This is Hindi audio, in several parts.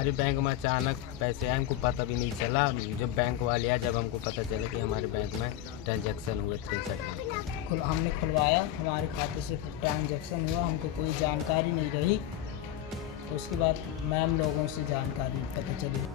हमारे बैंक में अचानक पैसे आए, हमको पता भी नहीं चला। जब बैंक वाले आए, जब हमको पता चला कि हमारे बैंक में ट्रांजैक्शन हुए 63 लाख। हमने खुलवाया, हमारे खाते से ट्रांजैक्शन हुआ, हमको कोई जानकारी नहीं रही। तो उसके बाद मैम लोगों से जानकारी पता चली।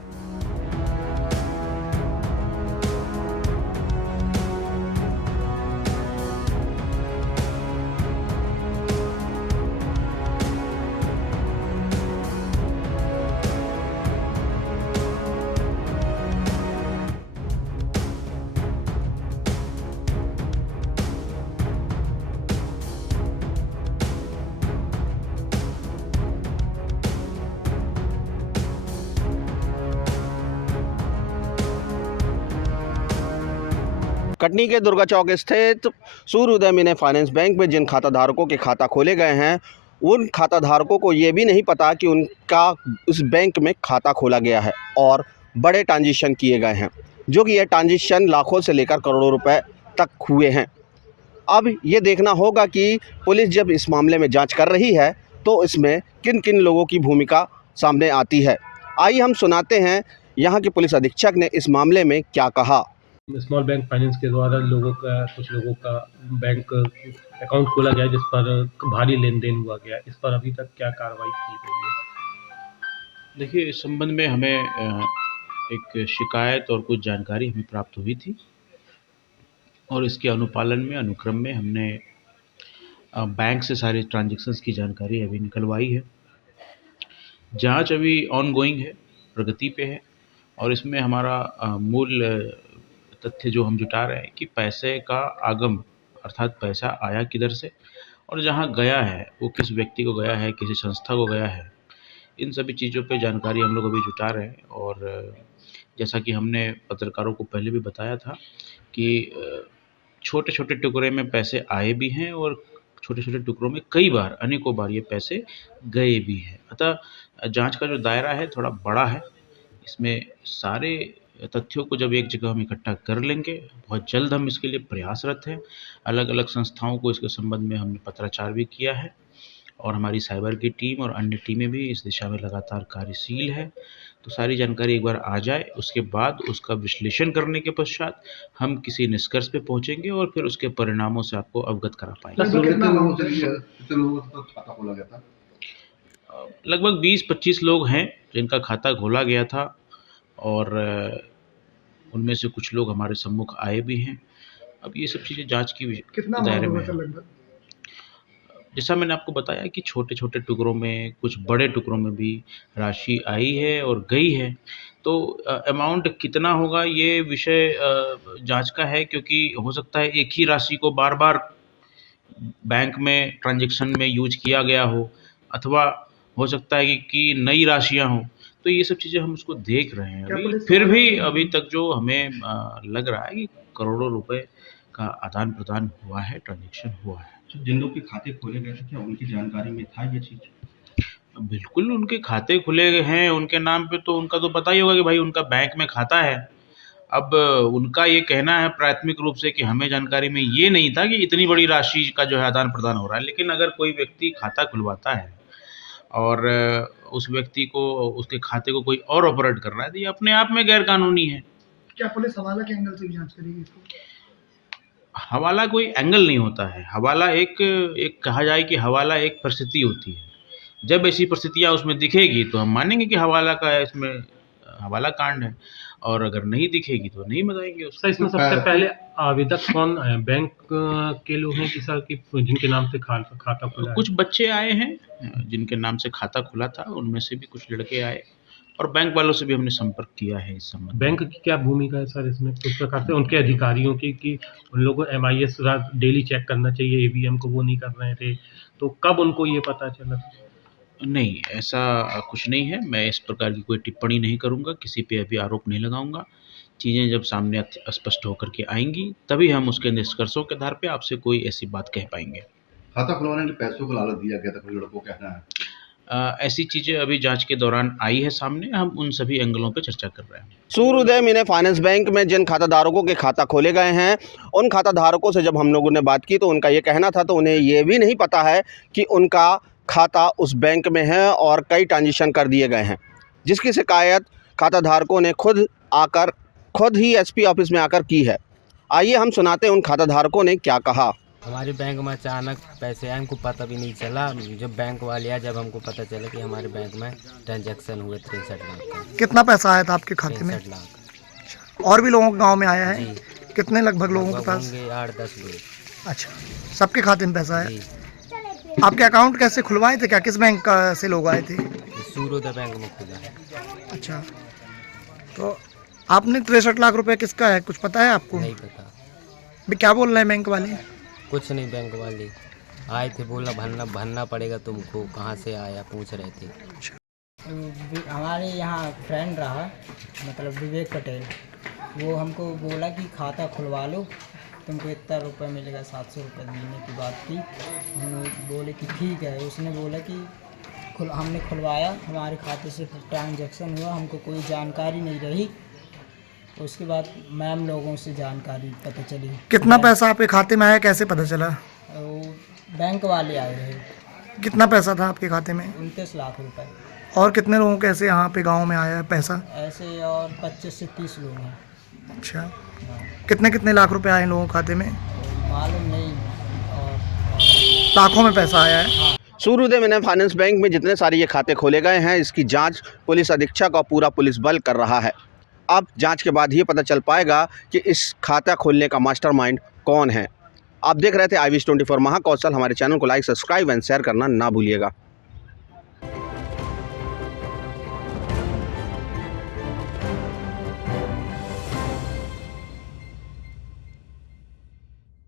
कटनी के दुर्गा चौक स्थित सूर्योदय मिनी फाइनेंस बैंक में जिन खाताधारकों के खाता खोले गए हैं, उन खाताधारकों को ये भी नहीं पता कि उनका उस बैंक में खाता खोला गया है और बड़े ट्रांजिशन किए गए हैं, जो कि ये ट्रांजिशन लाखों से लेकर करोड़ों रुपए तक हुए हैं। अब ये देखना होगा कि पुलिस जब इस मामले में जांच कर रही है तो इसमें किन किन लोगों की भूमिका सामने आती है। आइए हम सुनाते हैं यहाँ के पुलिस अधीक्षक ने इस मामले में क्या कहा। स्मॉल बैंक फाइनेंस के द्वारा कुछ लोगों का बैंक अकाउंट खोला गया जिस पर भारी लेन देन हुआ गया, इस पर अभी तक क्या कार्रवाई की गई है? देखिए, इस संबंध में हमें एक शिकायत और कुछ जानकारी हमें प्राप्त हुई थी और इसके अनुक्रम में हमने बैंक से सारे ट्रांजैक्शंस की जानकारी अभी निकलवाई है। जांच अभी ऑनगोइंग है, प्रगति पे है और इसमें हमारा मूल तथ्य जो हम जुटा रहे हैं कि पैसे का आगम अर्थात पैसा आया किधर से और जहां गया है वो किस व्यक्ति को गया है, किसी संस्था को गया है, इन सभी चीज़ों पे जानकारी हम लोग अभी जुटा रहे हैं। और जैसा कि हमने पत्रकारों को पहले भी बताया था कि छोटे छोटे टुकड़े में पैसे आए भी हैं और छोटे छोटे टुकड़ों में कई बार अनेकों बार ये पैसे गए भी हैं। अतः जांच का जो दायरा है थोड़ा बड़ा है, इसमें सारे तथ्यों को जब एक जगह हम इकट्ठा कर लेंगे, बहुत जल्द हम इसके लिए प्रयासरत हैं। अलग अलग संस्थाओं को इसके संबंध में हमने पत्राचार भी किया है और हमारी साइबर की टीम और अन्य टीमें भी इस दिशा में लगातार कार्यशील है। तो सारी जानकारी एक बार आ जाए, उसके बाद उसका विश्लेषण करने के पश्चात हम किसी निष्कर्ष पे पहुंचेंगे और फिर उसके परिणामों से आपको अवगत करा पाएंगे। लगभग 20-25 लोग हैं जिनका खाता खोला गया था और उनमें से कुछ लोग हमारे सम्मुख आए भी हैं। अब ये सब चीज़ें जांच की दायरे में है। जैसा मैंने आपको बताया कि छोटे छोटे टुकड़ों में, कुछ बड़े टुकड़ों में भी राशि आई है और गई है। तो अमाउंट कितना होगा ये विषय जांच का है, क्योंकि हो सकता है एक ही राशि को बार बार बैंक में ट्रांजैक्शन में यूज किया गया हो अथवा हो सकता है कि नई राशियां हों। तो ये सब चीज़ें हम उसको देख रहे हैं अभी। फिर भी अभी तक जो हमें लग रहा है कि करोड़ों रुपए का आदान प्रदान हुआ है, ट्रांजैक्शन हुआ है। जिन लोग के खाते खोले गए थे क्या उनकी जानकारी में था ये चीज़? बिल्कुल, उनके खाते खुले हैं उनके नाम पे, तो उनका तो पता ही होगा कि भाई उनका बैंक में खाता है। अब उनका ये कहना है प्राथमिक रूप से कि हमें जानकारी में ये नहीं था कि इतनी बड़ी राशि का जो है आदान प्रदान हो रहा है। लेकिन अगर कोई व्यक्ति खाता खुलवाता है और उस व्यक्ति को उसके खाते को कोई और ऑपरेट कर रहा है तो ये अपने आप में गैर कानूनी है। क्या पुलिस हवाला के एंगल से भी जांच करेगी इसको? हवाला कोई एंगल नहीं होता है। हवाला एक कहा जाए कि हवाला एक परिस्थिति होती है। जब ऐसी परिस्थितियाँ उसमें दिखेगी तो हम मानेंगे कि हवाला का इसमें हवाला कांड है, और अगर नहीं दिखेगी तो नहीं बताएंगे उसको। सर, इसमें सबसे पहले आवेदक कौन है? बैंक के लोग हैं कि सर कि जिनके नाम से खाता खुला है? कुछ बच्चे आए हैं जिनके नाम से खाता खुला था, उनमें से भी कुछ लड़के आए और बैंक वालों से भी हमने संपर्क किया है इस संबंध। बैंक की क्या भूमिका है सर इसमें, किस प्रकार से उनके अधिकारियों की कि उन लोगों को MIS डेली चेक करना चाहिए, AVM को वो नहीं कर रहे थे, तो कब उनको ये पता चला? नहीं, ऐसा कुछ नहीं है। मैं इस प्रकार की कोई टिप्पणी नहीं करूंगा, किसी पे अभी आरोप नहीं लगाऊंगा। चीज़ें जब सामने स्पष्ट होकर के आएंगी तभी हम उसके निष्कर्षों के आधार पे आपसे कोई ऐसी बात कह पाएंगे। खाता खुलवाने के लिए पैसों को लालच दिया गया था, कुछ लड़कों का कहना है। ऐसी चीज़ें अभी जांच के दौरान आई है सामने, हम उन सभी एंगलों पे चर्चा कर रहे हैं। सूर्योदय मिनी फाइनेंस बैंक में जिन खाताधारकों के खाता खोले गए हैं, उन खाताधारकों से जब हम लोगों ने बात की तो उनका ये कहना था, तो उन्हें ये भी नहीं पता है कि उनका खाता उस बैंक में है और कई ट्रांजिशन कर दिए गए हैं। जिसकी शिकायत खाताधारकों ने खुद ही एसपी ऑफिस में आकर की है। आइए हम सुनाते हैं उन खाताधारकों ने क्या कहा। हमारे बैंक में अचानक पैसे आए, हमको पता भी नहीं चला। जब बैंक वाले आए, जब हमको पता चला कि हमारे बैंक में ट्रांजैक्शन हुए 63 लाख का। कितना पैसा आया था आपके खाते में? 63 लाख। और भी लोगों के गांव में आया है? जी, कितने लगभग लोगों के लगभग पास? होंगे 8-10 लोग। अच्छा, सबके खाते में पैसा है? जी, आपके अकाउंट कैसे खुलवाए थे? क्या किस बैंक का से लोग आए थे? सूर्योदय बैंक में खुला है। अच्छा, तो आपने 63 लाख रुपए किसका है, कुछ पता है आपको? नहीं पता, अभी क्या बोल रहे हैं बैंक वाले? कुछ नहीं। बैंक वाले आए थे, बोला भरना पड़ेगा तुमको। कहाँ से आया पूछ रहे थे। हमारे यहाँ फ्रेंड रहा, मतलब विवेक पटेल, वो हमको बोला कि खाता खुलवा लो, तुमको इतना रुपये मिलेगा। 700 रुपये देने की बात की। हम बोले कि ठीक है। उसने बोला कि हमने खुलवाया, हमारे खाते से ट्रांजैक्शन हुआ, हमको कोई जानकारी नहीं रही। उसके बाद मैम लोगों से जानकारी पता चली। कितना पैसा आपके खाते में आया, कैसे पता चला? वो बैंक वाले आए रहे। कितना पैसा था आपके खाते में? 29 लाख रुपए। और कितने लोगों के ऐसे यहाँ पे गांव में आया है पैसा? ऐसे और 25 से 30 लोग हैं। अच्छा, हाँ, कितने लाख रुपए आए इन लोगों के खाते में? मालूम नहीं। और लाखों में पैसा आया है। सूर्योदय मिनी फाइनेंस बैंक में जितने सारे ये खाते खोले गए हैं, इसकी जांच पुलिस अधीक्षक और पूरा पुलिस बल कर रहा है। अब जांच के बाद ये पता चल पाएगा कि इस खाता खोलने का मास्टरमाइंड कौन है। आप देख रहे थे IVS 24 महाकौशल। हमारे चैनल को लाइक, सब्सक्राइब एंड शेयर करना ना भूलिएगा।